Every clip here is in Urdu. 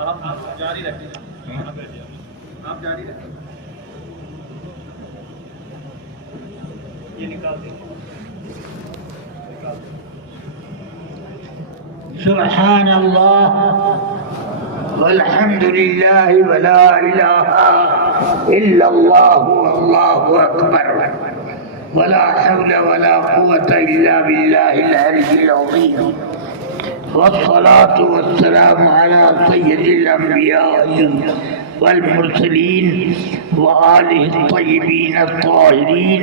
آپ جاری رکھیں، آپ جاری رکھیں، یہ نکال دیں۔ سبحان اللہ والحمد للہ ولا الہ الا اللہ واللہ اکبر ولا حول ولا قوة الا باللہ العلی العظیم والصلاة والسلام على سید الانبیاء والمرسلین وآلہ الطیبین الطاہرین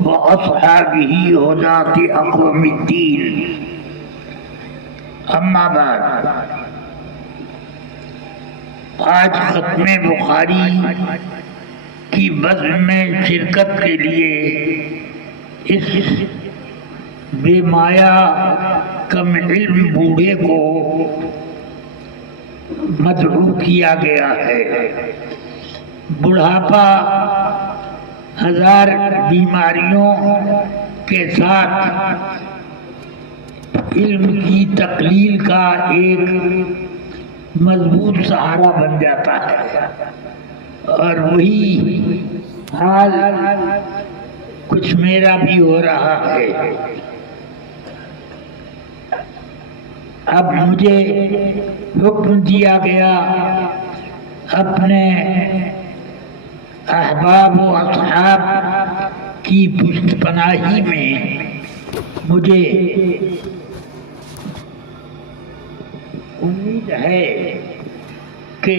واصحابہ ہداة اقوام الدین۔ اما بعد، آج ختم بخاری کی بزم میں شرکت کے لیے اس بے مایہ کم علم بوڑھے کو مدعو کیا گیا ہے۔ بڑھاپا ہزار بیماریوں کے ساتھ علم کی تقلیل کا ایک مضبوط سہارا بن جاتا ہے، اور وہی حال کچھ میرا بھی ہو رہا ہے۔ اب مجھے حکم دیا گیا اپنے احباب و اصحاب کی پشت پناہی میں مجھے امید ہے کہ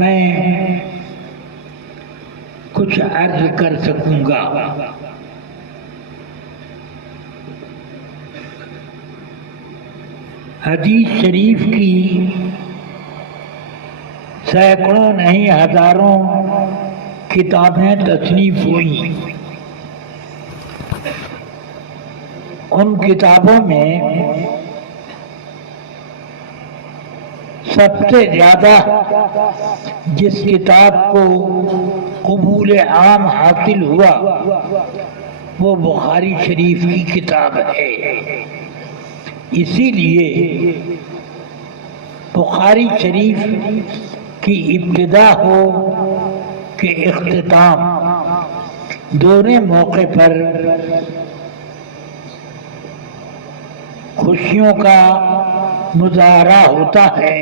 میں کچھ عرض کر سکوں گا۔ حدیث شریف کی سینکڑوں نہیں ہزاروں کتابیں تصنیف ہوئیں۔ ان کتابوں میں سب سے زیادہ جس کتاب کو قبول عام حاصل ہوا وہ بخاری شریف کی کتاب ہے۔ اسی لیے بخاری شریف کی ابتدا ہو کہ اختتام، دونوں موقع پر خوشیوں کا مظاہرہ ہوتا ہے،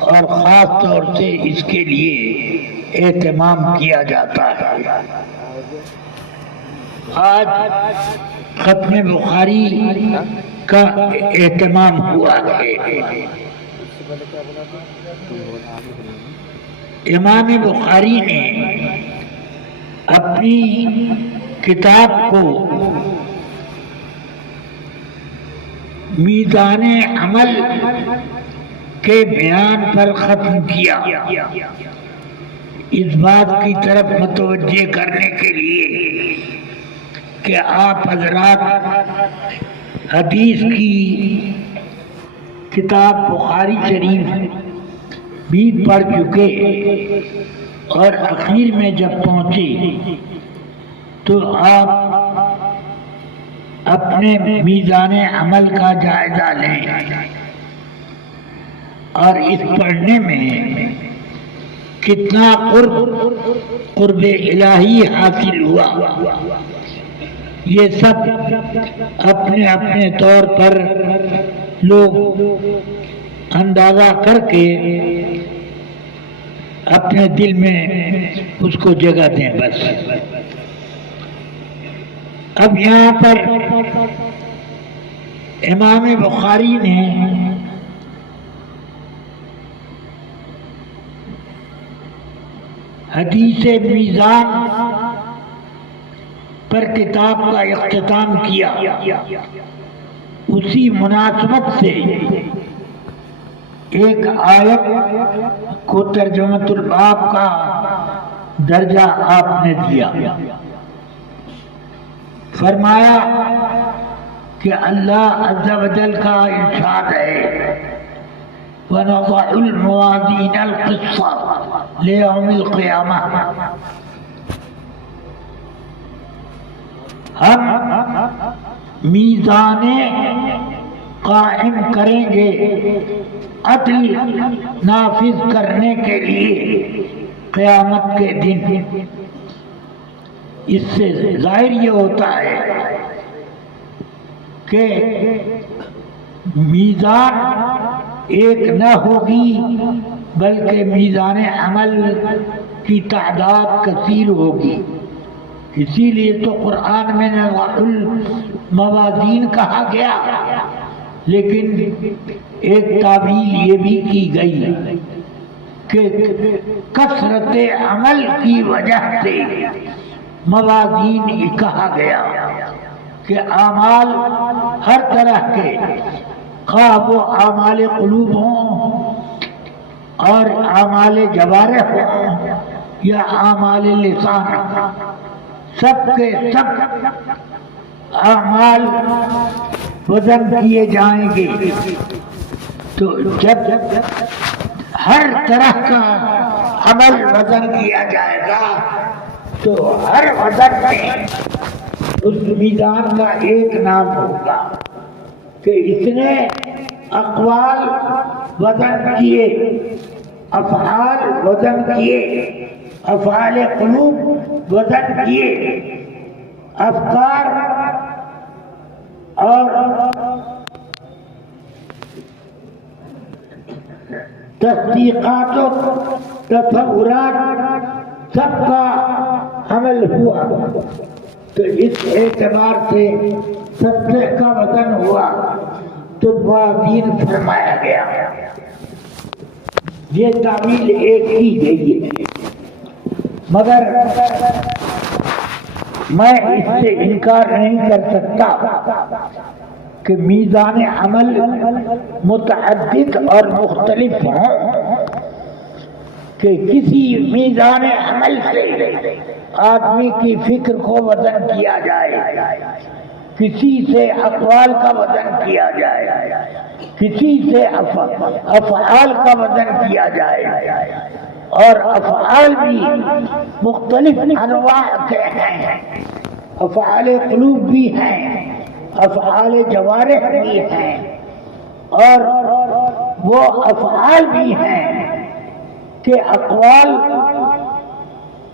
اور خاص طور سے اس کے لیے اہتمام کیا جاتا ہے۔ آج ختم بخاری کا اہتمام ہوا ہے۔ امام بخاری نے اپنی کتاب کو میزان عمل کے بیان پر ختم کیا، اس بات کی طرف متوجہ کرنے کے لیے کہ آپ حضرات حدیث کی کتاب بخاری شریف بھی پڑھ چکے، اور اخیر میں جب پہنچے تو آپ اپنے میزان عمل کا جائزہ لیں اور اس پڑھنے میں کتنا قرب الہی حاصل ہوا، یہ سب اپنے اپنے طور پر لوگ اندازہ کر کے اپنے دل میں اس کو جگہ دیں۔ بس اب یہاں پر امام بخاری نے حدیث میزان پر کتاب کا اختتام کیا، اسی مناسبت سے ایک آیت کو ترجمۃ الباب کا درجہ آپ نے دیا۔ فرمایا کہ اللہ عز و جل کا ارشاد ہے وَنَضَعُ الْمَوَازِينَ الْقِسْطَ لِيَوْمِ الْقِيَامَةِ، ہم میزان قائم کریں گے عدل نافذ کرنے کے لیے قیامت کے دن۔ اس سے ظاہر یہ ہوتا ہے کہ میزان ایک نہ ہوگی بلکہ میزان عمل کی تعداد کثیر ہوگی۔ اسی لیے تو قرآن میں نضع الموازین کہا گیا، لیکن ایک تعبیر یہ بھی کی گئی کہ کثرت عمل کی وجہ سے موازین کہا گیا کہ اعمال ہر طرح کے، خواہ وہ اعمال قلوب ہوں اور اعمال جوارح ہوں یا اعمال لسان ہوں، سب کے سب اعمال وزن کیے جائیں گے۔ تو جب ہر طرح کا عمل وزن کیا جائے گا تو ہر وزن میں اس میزان کا ایک نام ہوگا کہ اس نے اقوال وزن کیے، افعال وزن کیے، افعال قلوب وزن کیے، افکار اور تصدیقات و تصورات سب کا عمل ہوا۔ تو اس اعتبار سے سب کا وزن ہوا تو موازین فرمایا گیا۔ یہ تعمیل ایک ہی گئی ہے، مگر میں اس سے انکار نہیں کر سکتا کہ میزان عمل متعدد اور مختلف ہوں، کہ کسی میزان عمل سے آدمی کی فکر کو وزن کیا جائے، کسی سے اقوال کا وزن کیا جائے، کسی سے افعال کا وزن کیا جائے، اور افعال بھی مختلف انواع کے ہیں، افعال قلوب بھی ہیں، افعال جوارح بھی ہیں، اور وہ افعال بھی ہیں کہ اقوال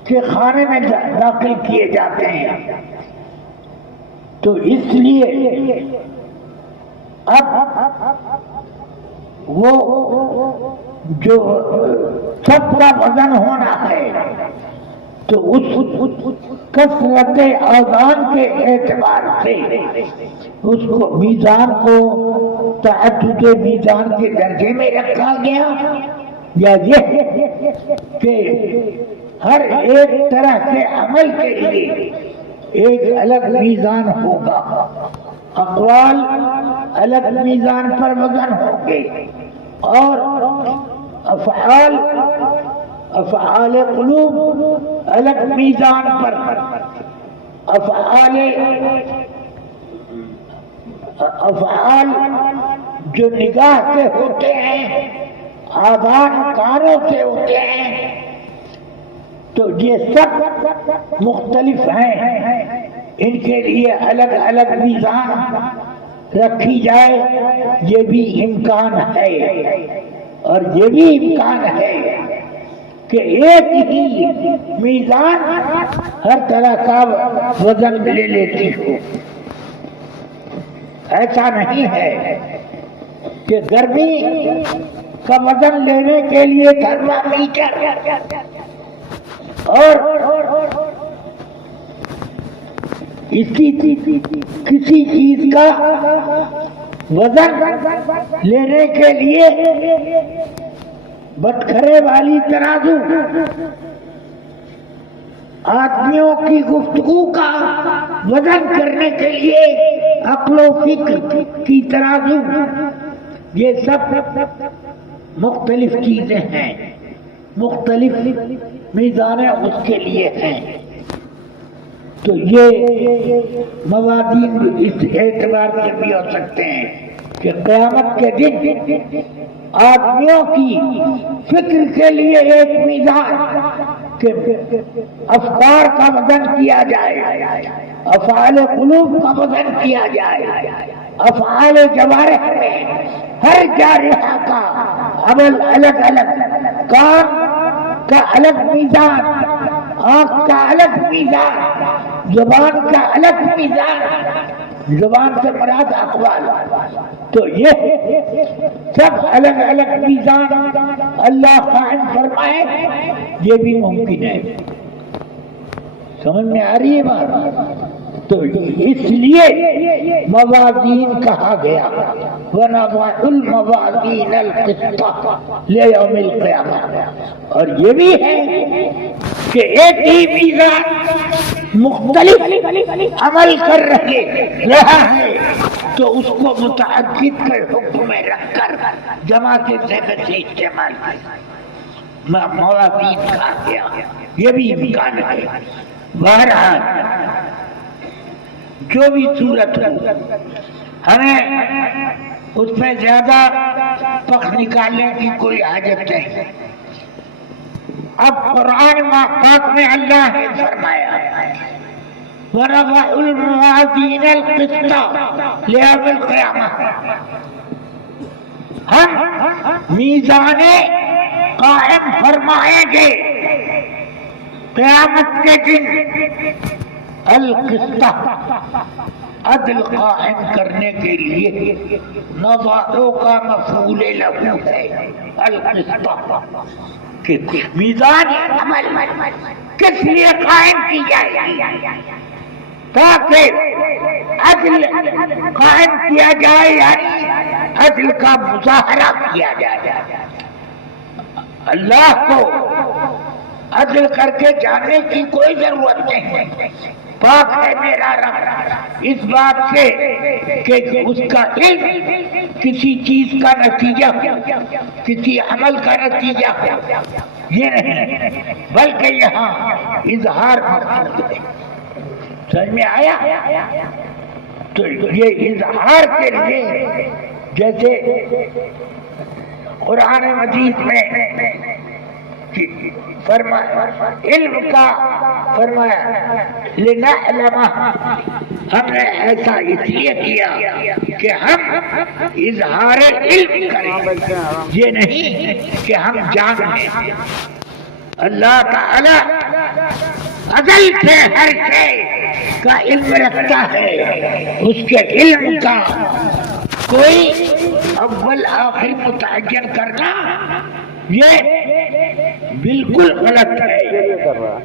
کے خانے میں داخل کیے جاتے ہیں۔ تو اس لیے اب وہ جو سب کا وزن ہونا ہے تو اس کثرت اوزان کے اعتبار سے اس کو میزان کو تعدد میزان کے درجے میں رکھا گیا، یا یہ کہ ہر ایک طرح کے عمل کے لیے ایک الگ میزان ہوگا، اقوال الگ میزان پر وزن ہوں گے، اور افعال قلوب الگ میزان پر، افعال جو نگاہ سے ہوتے ہیں، آذان کانوں سے ہوتے ہیں، تو یہ سب مختلف ہیں، ان کے لیے الگ الگ میزان رکھی جائے، یہ بھی امکان ہے۔ اور یہ بھی امکان ہے کہ ایک ہی میزان ہر طرح کا وزن لے لیتی ہو۔ ایسا نہیں ہے کہ گرمی کا وزن لینے کے لیے تھرمامیٹر اور کسی چیز کا وزن لینے کے لیے بٹکھرے والی ترازو، آدمیوں کی گفتگو کا وزن کرنے کے لیے عقل و فکر کی ترازو، یہ سب مختلف چیزیں ہیں، مختلف میزانیں اس کے لیے ہیں۔ تو یہ موازین اس اعتبار سے بھی ہو سکتے ہیں کہ قیامت کے دن آدمیوں کی فکر کے لیے ایک میزان کہ افکار کا وزن کیا جائے، افعال قلوب کا وزن کیا جائے، افعال جوارح میں ہر جارحہ کا عمل الگ الگ، کام کا الگ میزان، آنکھ کا الگ میزان، زبان کا الگ میزان، زبان سے مراد اقوال، تو یہ سب الگ الگ میزان اللہ قائم فرمائے، یہ بھی ممکن ہے۔ سمجھ میں آ رہی ہے بات؟ تو اس لیے موازین کہا گیا، وَنَضَعُ الْمَوَازِينَ الْقِسْطَ لِيَوْمِ الْقِيَامَةِ، اور یہ بھی ہے کہ ایک ہی میزان مختلف عمل کر رہا ہے تو اس کو متعدد کے حکم میں رکھ کر جمع کے صیغے سے استعمال موازین کہا گیا، یہ بھی امکان ہے۔ بہرحال جو بھی صورت ہو، ہمیں اس پہ زیادہ پخ نکالنے کی کوئی حاجت نہیں۔ اب قرآن پاک میں اللہ نے فرمایا وَنَضَعُ الْمَوَازِينَ الْقِسْطَ لِيَوْمِ الْقِيَامَةِ، ہم میزان قائم فرمائیں گے قیامت کے دن، القسط عدل قائم کرنے کے لیے، نضع کا مفعول لہ ہے القسط، کہ میزان عمل کس لیے قائم کی جائے، تاکہ عدل قائم کیا جائے، یعنی عدل کا مظاہرہ کیا جائے۔ اللہ کو عدل کر کے جاننے کی کوئی ضرورت نہیں، پاک ہے میرا رب اس بات سے کہ اس کا علم کسی چیز کا نتیجہ ہو، کسی عمل کا نتیجہ ہو، یہ نہیں، بلکہ یہاں اظہار مقصود ہے۔ سمجھ میں آیا؟ تو یہ اظہار کے لیے جیسے قرآن مجید میں فرمایا، علم کا فرمایا لنعلم، ہم نے ایسا اس لیے کیا کہ ہم اظہار علم کریں، یہ نہیں کہ ہم جان لیں۔ اللہ تعالی ازل سے ہر شے کا علم رکھتا ہے، اس کے علم کا کوئی اول آخر متعین کرنا یہ بالکل غلط ہے،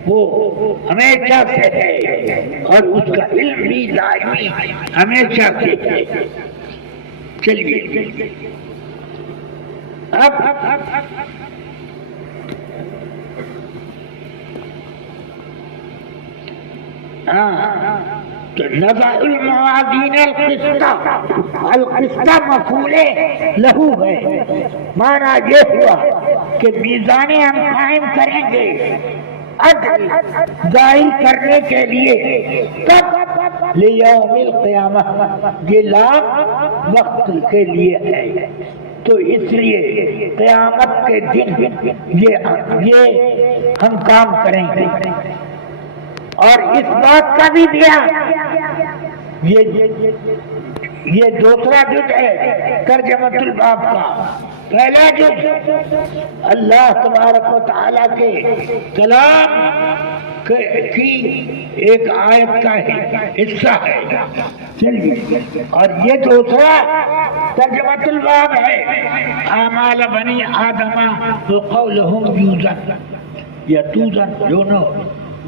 وہ ہمیشہ سے ہے، اور اس کا علم بھی دائمی ہمیشہ سے ہے۔ چلیے اب تو نضع الموازین القسط مفعول لہ ہے، معنی یہ ہوا کہ میزان ہم قائم کریں گے عدل ظاہر کرنے کے لیے، تب لیوم القیامہ، یہ لام وقت کے لیے ہے، تو اس لیے قیامت کے دن یہ ہم کام کریں گے۔ اور اس بات کا بھی دیا، یہ دوسرا جز ہے ترجمۃ الباب کا۔ پہلا جز اللہ تبارک و تعالیٰ کے کلام کی ایک آیت کا حصہ ہے، اور یہ دوسرا ترجمۃ الباب ہے، اعمال بنی آدم وقولہم یوزن یا توزن،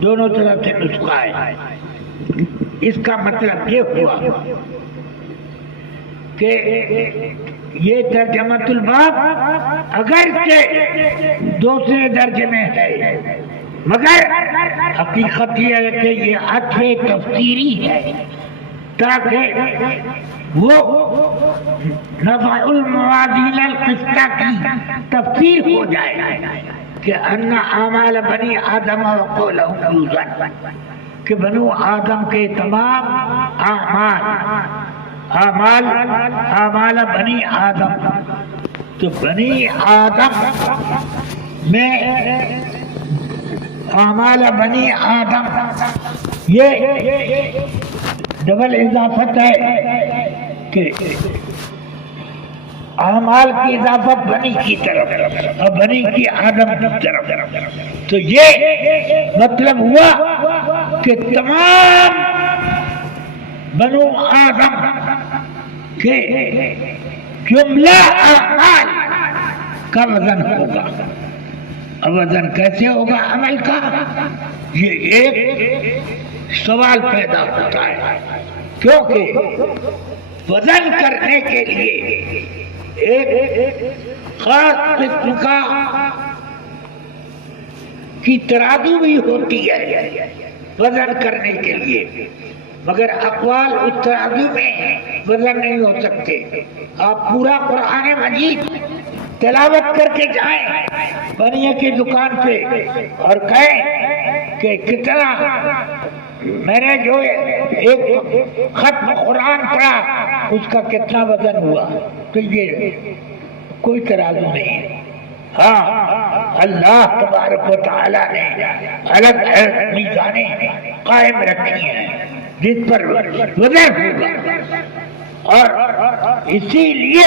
دونوں طرح سے نسخہ ہے۔ اس کا مطلب یہ ہوا کہ یہ ترجمۃ الباب اگرچہ دوسرے درجے میں ہے، مگر حقیقت یہ ہے کہ یہ عطف تفسیری ہے، تاکہ وہ نضع الموازین القسط کی تفسیر ہو جائے کہ ان اعمال بنی آدم وقولہم یوزن، کہ بنو آدم کے تمام اعمال بنی آدم، تو بنی آدم میں اعمال بنی آدم یہ ڈبل اضافت ہے کہ اعمال کی اضافت بنی کی طرف اور بنی کی آدم کی طرف، تو یہ مطلب ہوا کہ تمام بنو آدم کے جملہ اعمال کا وزن ہوگا. وزن کیسے ہوگا عمل کا؟ یہ ایک سوال پیدا ہوتا ہے، کیونکہ وزن کرنے کے لیے ایک خاص قسم کی ترازو بھی ہوتی ہے وزن کرنے کے لیے، مگر اقوال اس ترازو میں وزن نہیں ہو سکتے. آپ پورا قرآن مجید تلاوت کر کے جائیں بنیے کی دکان پہ اور کہیں کہ کتنا میں نے جو ایک ختم قرآن پڑھا اس کا کتنا وزن ہوا، تو یہ کوئی ترازو نہیں ہے. ہاں، اللہ تبارک و تعالی نے الگ الگ میزانیں قائم رکھی ہیں جس پر وزن ہوگا، اور اسی لیے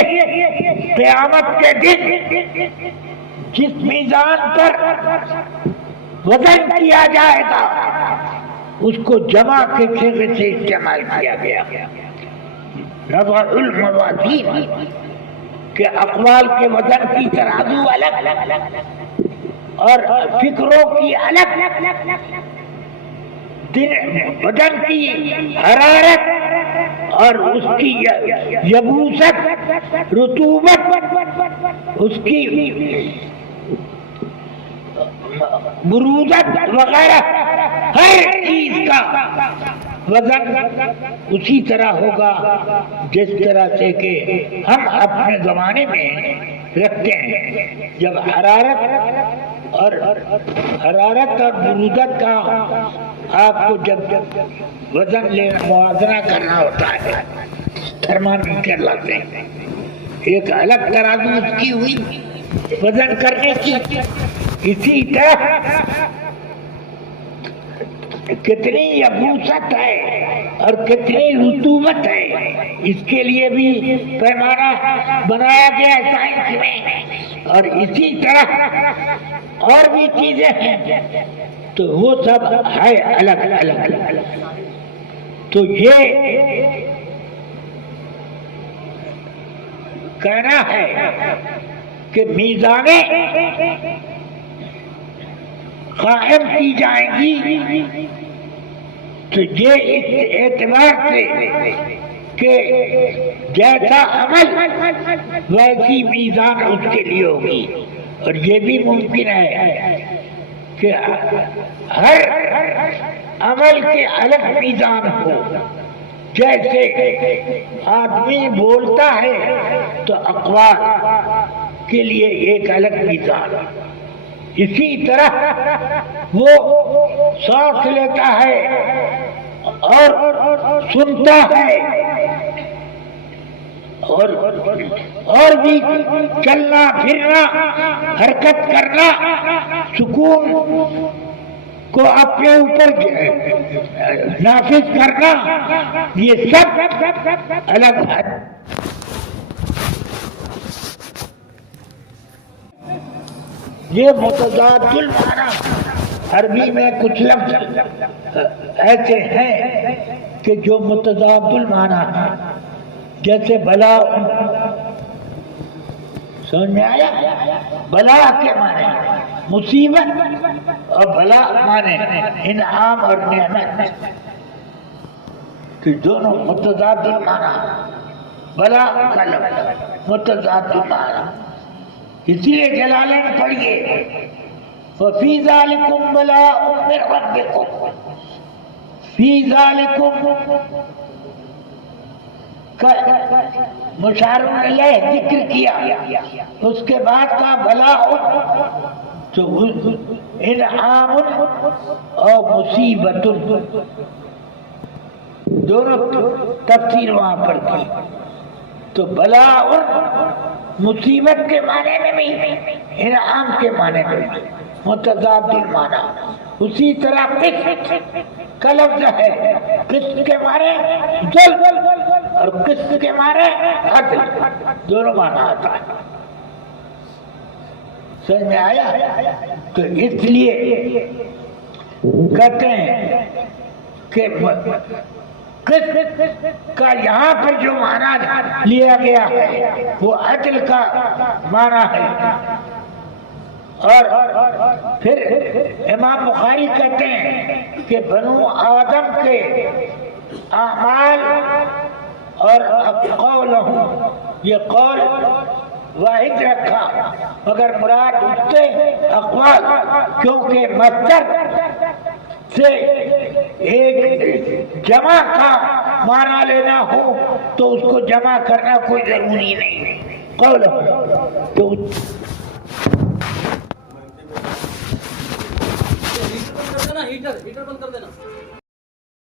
قیامت کے دن جس میزان پر وزن کیا جائے گا اس کو جمع کے صیغے سے استعمال کیا گیا. نضع الموازین کہ اقوال کے وزن کی ترازو الگ اور فکروں کی الگ، بدن کی حرارت اور اس کی یبوست، رطوبت، اس کی برودت وغیرہ ہر چیز کا وزن اسی طرح ہوگا جس طرح سے کہ ہم اپنے زمانے میں رکھتے ہیں. جب حرارت اور برودت کا آپ کو جب وزن موازنہ کرنا ہوتا ہے تھرمامیٹر لاتے ہیں، ایک الگ ترازو اس کی ہوئی وزن کرنے کی. اسی طرح کتنی یبوست ہے اور کتنی رطوبت ہے اس کے لیے بھی پیمانہ بنایا گیا ہے سائنس میں، اور اسی طرح اور بھی چیزیں ہیں، تو وہ سب ہے الگ الگ. تو یہ کہنا ہے کہ میزانیں قائم کی جائیں گی تو یہ اس اعتبار سے کہ جیسا عمل ویسی میزان اس کے لیے ہوگی. اور یہ بھی ممکن ہے کہ ہر عمل کے الگ میزان ہو. جیسے آدمی بولتا ہے تو اقوال کے لیے ایک الگ میزان، اسی طرح وہ سانس لیتا ہے اور سنتا ہے اور بھی چلنا پھرنا، حرکت کرنا، سکون کو اپنے اوپر نافذ کرنا، یہ سب الگ ہے. یہ متضاد المعنی عربی میں کچھ لفظ ایسے ہیں کہ جو متضاد المعنی ہیں، جیسے بلا، سمجھ میں آیا؟ بلا کے معنی مصیبت اور بلا معنی انعام اور نعمت، کہ دونوں متضاد المعنی. بلا کا لفظ متضاد المعنی، اسی لیے جلالین پڑھیے وَفِي ذَلِكُمْ بَلَاءٌ مِّن رَبِّكُمْ. فی ذالکم کا مشار الیہ ذکر کیا، اس کے بعد کا بلاء تو انعام اور مصیبت، دونوں تفسیر وہاں پر تھی. تو بلاء مصیبت کے معنی میں بھی، انعام کے معنی میں بھی، متضاد المعنی. اسی طرح قسط کا لفظ ہے، قسط کے معنی ظلم اور قسط کے معنی عدل، دونوں معنی آتا ہے. سمجھ میں آیا؟ تو اس لیے کہتے ہیں کہ قسط کا یہاں پر جو معنی لیا گیا ہے وہ عدل کا معنی ہے. اور پھر امام بخاری کہتے ہیں کہ بنو آدم کے اعمال اور قولہم، یہ قول واحد رکھا مگر مراد اس سے اقوال، کیونکہ مصدر سے ایک جمع کا معنی لینا ہو تو اس کو جمع کرنا کوئی ضروری نہیں. قولہم تو ہیٹر بند کر دینا.